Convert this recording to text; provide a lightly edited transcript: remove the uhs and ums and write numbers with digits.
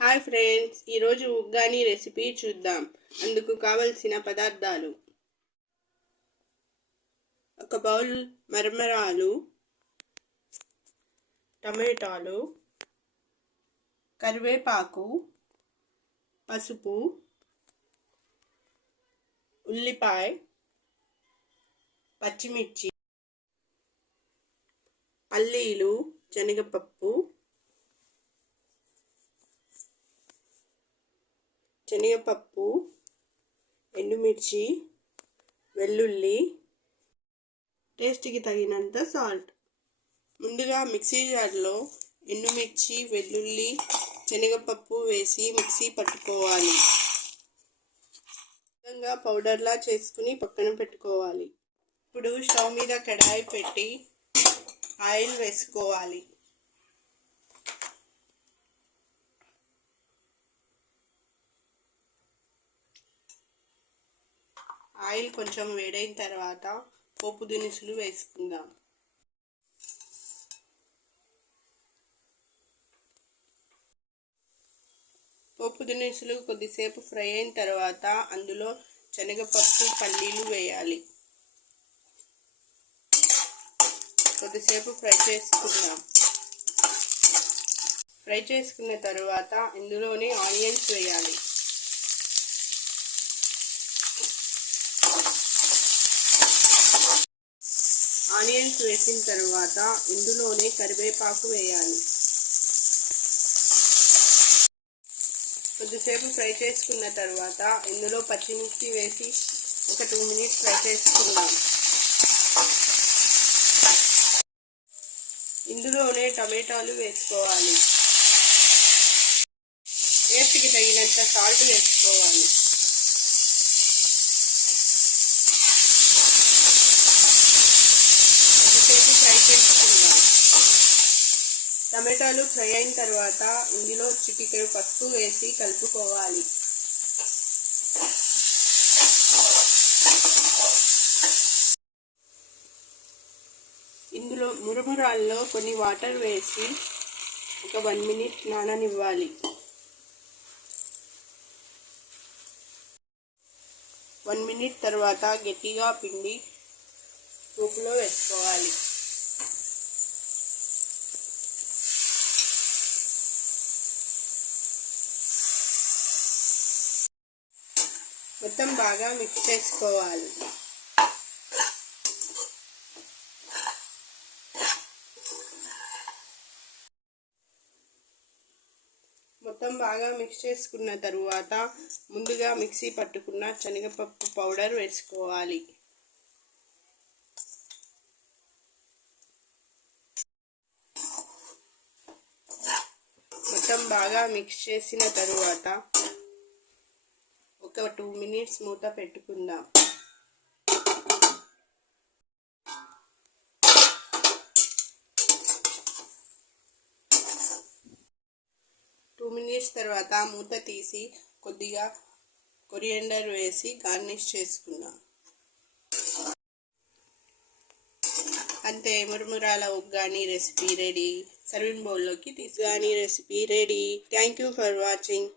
Hi friends, ఈరోజు uggani recipe చూద్దాం. అందుకు కావలసిన పదార్థాలు: ఒక బౌల్ మరమరాలు, టమాటాలు, కరివేపాకు, పసుపు, ఉల్లిపాయ, పచ్చిమిర్చి, పల్లీలు, శనగపప్పు, ఎండుమిర్చి, వెల్లుల్లి, టేస్ట్కి తగినంత సాల్ట్. ముందుగా మిక్సీ జార్లో ఎండుమిర్చి, వెల్లుల్లి, శనగపప్పు వేసి మిక్సీ పట్టుకోవాలి. విధంగా పౌడర్లా చేసుకుని పక్కన పెట్టుకోవాలి. ఇప్పుడు స్టవ్ మీద కడాయి పెట్టి ఆయిల్ వేసుకోవాలి. ఆయిల్ కొంచెం వేడైన తర్వాత పోపు దినుసులు వేసుకుందాం. పోపు దినుసులు కొద్దిసేపు ఫ్రై అయిన తర్వాత అందులో శనగపప్పు, పల్లీలు వేయాలి. కొద్దిసేపు ఫ్రై చేసుకుందాం. ఫ్రై చేసుకున్న తర్వాత ఇందులోనే ఆనియన్స్ వేయాలి. ఆనియన్స్ వేసిన తర్వాత ఇందులోనే కరివేపాకు వేయాలి. కొద్దిసేపు ఫ్రై చేసుకున్న తర్వాత ఇందులో పచ్చిమిర్చి వేసి ఒక 2 మినిట్స్ ఫ్రై చేసుకుందాం. ఇందులోనే టమాటాలు వేసుకోవాలి. టేస్ట్కి తగినంత సాల్ట్ వేసుకోవాలి. టమాటాలు ఫ్రై అయిన తర్వాత ఇందులో చిటికెడు పసుపు వేసి కలుపుకోవాలి. ఇందులో మురమురాల్లో కొన్ని వాటర్ వేసి ఒక 1 మినిట్ నాననివ్వాలి. 1 మినిట్ తర్వాత గట్టిగా పిండి పోపులో వేసుకోవాలి. మొత్తం బాగా మిక్స్ చేసుకోవాలి. మొత్తం బాగా మిక్స్ చేసుకున్న తరువాత ముందుగా మిక్సీ పట్టుకున్న శనగపప్పు పౌడర్ వేసుకోవాలి. మొత్తం బాగా మిక్స్ చేసిన తరువాత ఒక 2 మినిట్స్ మూత పెట్టుకుందాం. 2 మినిట్స్ తర్వాత మూత తీసి కొద్దిగా కొరియండర్ వేసి గార్నిష్ చేసుకుందాం. అంతే, మురమురాల ఉగ్గాని రెసిపీ రెడీ. సర్వింగ్ బౌల్లోకి తీసి uggani recipe ready. Thank you for watching.